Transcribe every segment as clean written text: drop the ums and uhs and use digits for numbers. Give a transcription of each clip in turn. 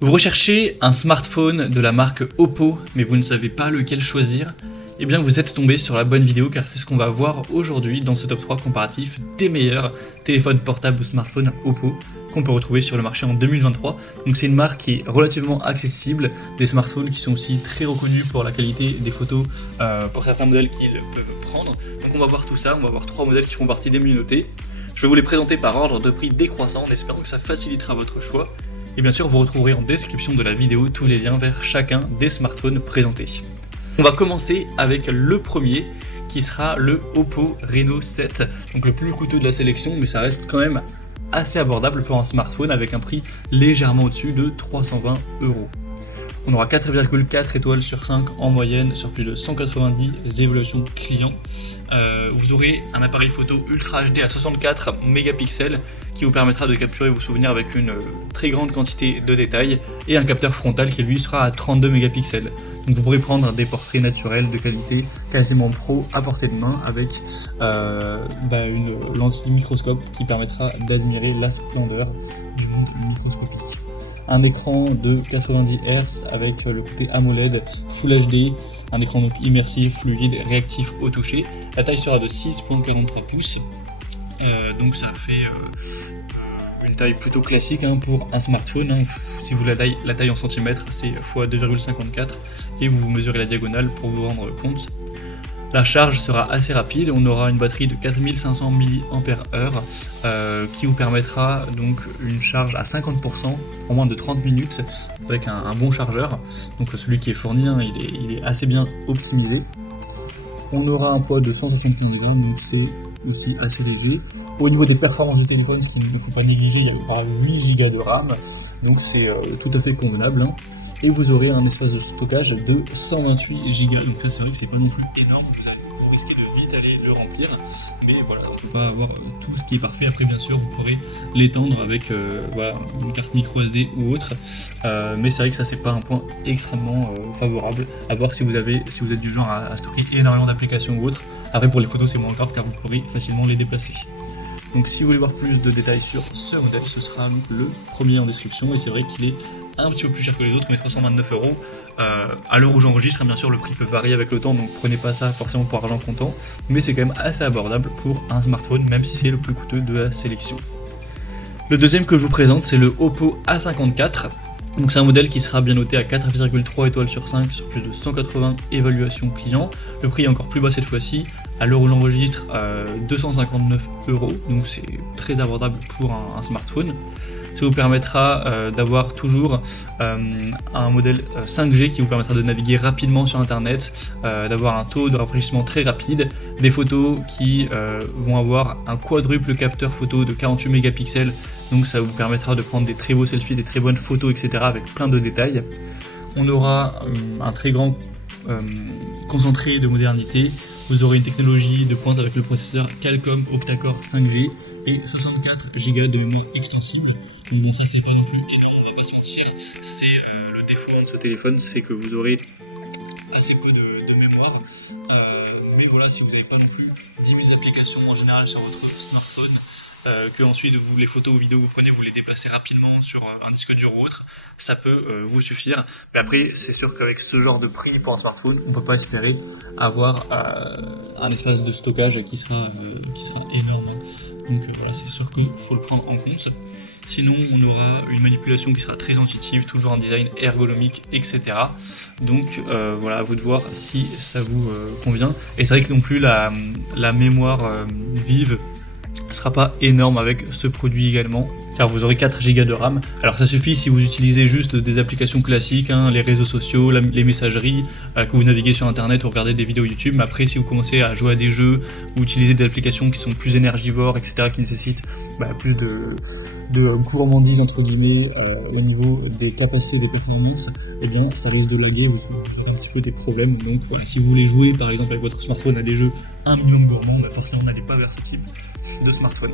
Vous recherchez un smartphone de la marque Oppo, mais vous ne savez pas lequel choisir? Eh bien vous êtes tombé sur la bonne vidéo car c'est ce qu'on va voir aujourd'hui dans ce top 3 comparatif des meilleurs téléphones portables ou smartphones Oppo qu'on peut retrouver sur le marché en 2023. Donc c'est une marque qui est relativement accessible, des smartphones qui sont aussi très reconnus pour la qualité des photos pour certains modèles qu'ils peuvent prendre. Donc on va voir tout ça, on va voir 3 modèles qui font partie des mieux notés. Je vais vous les présenter par ordre de prix décroissant en espérant que ça facilitera votre choix. Et bien sûr, vous retrouverez en description de la vidéo tous les liens vers chacun des smartphones présentés. On va commencer avec le premier qui sera le Oppo Reno 7, donc le plus coûteux de la sélection, mais ça reste quand même assez abordable pour un smartphone avec un prix légèrement au-dessus de 320 €. On aura 4,4 étoiles sur 5 en moyenne sur plus de 190 évaluations clients. Vous aurez un appareil photo Ultra HD à 64 mégapixels qui vous permettra de capturer vos souvenirs avec une très grande quantité de détails et un capteur frontal qui lui sera à 32 mégapixels. Donc vous pourrez prendre des portraits naturels de qualité quasiment pro à portée de main avec une lentille microscope qui permettra d'admirer la splendeur du monde microscopiste. Un écran de 90 Hz avec le côté AMOLED Full HD, un écran donc immersif, fluide, réactif au toucher. La taille sera de 6,43 pouces, donc ça fait une taille plutôt classique pour un smartphone. Si vous la taille en centimètres, c'est x 2,54 et vous mesurez la diagonale pour vous rendre compte. La charge sera assez rapide, on aura une batterie de 4500 mAh qui vous permettra donc une charge à 50% en moins de 30 minutes avec un bon chargeur. Donc celui qui est fourni, il est assez bien optimisé. On aura un poids de 175 grammes, donc c'est aussi assez léger. Au niveau des performances du téléphone, ce qu'il ne faut pas négliger, il y a 8 Go de RAM, donc c'est tout à fait convenable. Et vous aurez un espace de stockage de 128 Go. Donc ça c'est vrai que c'est pas non plus énorme, vous risquez de vite aller le remplir, mais voilà, on peut pas avoir tout ce qui est parfait. Après bien sûr vous pourrez l'étendre avec une carte micro SD ou autre, mais c'est vrai que ça c'est pas un point extrêmement favorable, à voir si vous êtes du genre à stocker énormément d'applications ou autre. Après pour les photos c'est moins grave car vous pourrez facilement les déplacer. Donc si vous voulez voir plus de détails sur ce modèle, ce sera le premier en description, et c'est vrai qu'il est un petit peu plus cher que les autres, mais 329 €. À l'heure où j'enregistre, bien sûr le prix peut varier avec le temps, donc prenez pas ça forcément pour argent comptant, mais c'est quand même assez abordable pour un smartphone, même si c'est le plus coûteux de la sélection. Le deuxième que je vous présente, c'est le Oppo A54. Donc c'est un modèle qui sera bien noté à 4,3 étoiles sur 5 sur plus de 180 évaluations clients. Le prix est encore plus bas cette fois-ci. À l'heure où j'enregistre, 259 €, donc c'est très abordable pour un smartphone. Ça vous permettra d'avoir toujours un modèle 5G qui vous permettra de naviguer rapidement sur internet, d'avoir un taux de rafraîchissement très rapide, des photos qui vont avoir un quadruple capteur photo de 48 mégapixels, donc ça vous permettra de prendre des très beaux selfies, des très bonnes photos, etc. avec plein de détails. On aura un très grand concentré de modernité. Vous aurez une technologie de pointe avec le processeur Qualcomm octa-core 5G et 64 Go de mémoire extensible. Donc bon, ça c'est pas non plus énorme, on va pas se mentir. C'est le défaut de ce téléphone, c'est que vous aurez assez peu de mémoire. Mais voilà, si vous n'avez pas non plus 10 000 applications en général sur votre smartphone, que ensuite les photos ou vidéos que vous prenez, vous les déplacez rapidement sur un disque dur ou autre, ça peut vous suffire. Mais après, c'est sûr qu'avec ce genre de prix pour un smartphone, on peut pas espérer avoir un espace de stockage qui sera énorme. Donc voilà, c'est sûr qu'il faut le prendre en compte. Sinon, on aura une manipulation qui sera très intuitive, toujours un design ergonomique, etc. Donc voilà, à vous de voir si ça vous convient. Et c'est vrai que non plus la mémoire vive ne sera pas énorme avec ce produit également, car vous aurez 4 Go de RAM. Alors ça suffit si vous utilisez juste des applications classiques, les réseaux sociaux, les messageries, que vous naviguez sur internet ou regardez des vidéos YouTube. Mais après, si vous commencez à jouer à des jeux ou utiliser des applications qui sont plus énergivores, etc., qui nécessitent plus de gourmandise entre guillemets au niveau des capacités, des performances, eh bien ça risque de laguer, vous aurez un petit peu des problèmes. Donc voilà, si vous voulez jouer par exemple avec votre smartphone à des jeux un minimum gourmands, forcément n'allez pas vers ce type de smartphone.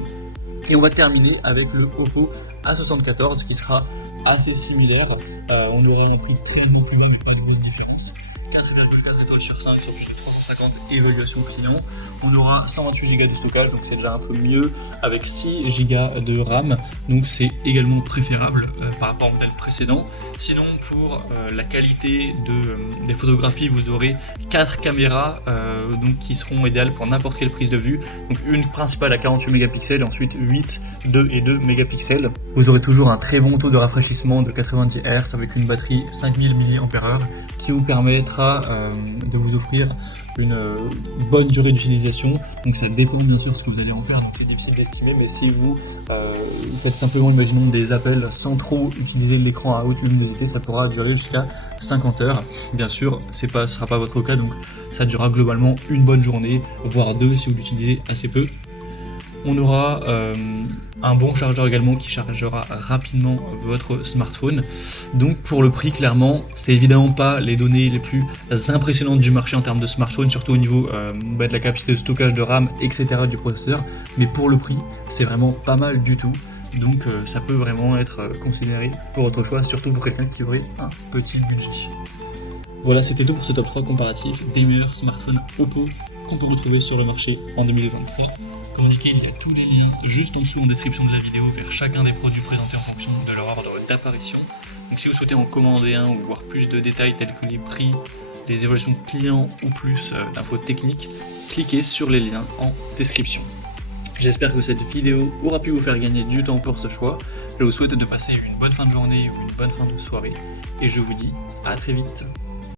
Et on va terminer avec le Oppo A74 qui sera assez similaire. On aura un prix très plus bas mais pas de grosse différence. 4,4 étoiles sur 5 sur plus de 350 évaluations clients. On aura 128 Go de stockage, donc c'est déjà un peu mieux avec 6 Go de RAM, donc c'est également préférable par rapport au modèle précédent. Sinon pour la qualité des photographies, vous aurez 4 caméras donc qui seront idéales pour n'importe quelle prise de vue. Donc une principale à 48 mégapixels et ensuite 8, 2 et 2 mégapixels. Vous aurez toujours un très bon taux de rafraîchissement de 90 Hz avec une batterie 5000 mAh qui vous permettra de vous offrir une bonne durée d'utilisation. Donc ça dépend bien sûr de ce que vous allez en faire, donc c'est difficile d'estimer, mais si vous faites simplement, imaginons, des appels sans trop utiliser l'écran à haute luminosité, ça pourra durer jusqu'à 50 heures. Bien sûr, ce sera pas votre cas, donc ça durera globalement une bonne journée, voire deux si vous l'utilisez assez peu. On aura un bon chargeur également qui chargera rapidement votre smartphone. Donc pour le prix, clairement, c'est évidemment pas les données les plus impressionnantes du marché en termes de smartphone, surtout au niveau de la capacité de stockage de RAM, etc. du processeur. Mais pour le prix, c'est vraiment pas mal du tout. Donc ça peut vraiment être considéré pour votre choix, surtout pour quelqu'un qui aurait un petit budget. Voilà, c'était tout pour ce top 3 comparatif des meilleurs smartphones Oppo qu'on peut retrouver sur le marché en 2023. Comme indiqué, il y a tous les liens juste en dessous en description de la vidéo vers chacun des produits présentés en fonction de leur ordre d'apparition. Donc si vous souhaitez en commander un ou voir plus de détails tels que les prix, les évaluations de clients ou plus d'infos techniques, cliquez sur les liens en description. J'espère que cette vidéo aura pu vous faire gagner du temps pour ce choix. Je vous souhaite de passer une bonne fin de journée ou une bonne fin de soirée et je vous dis à très vite.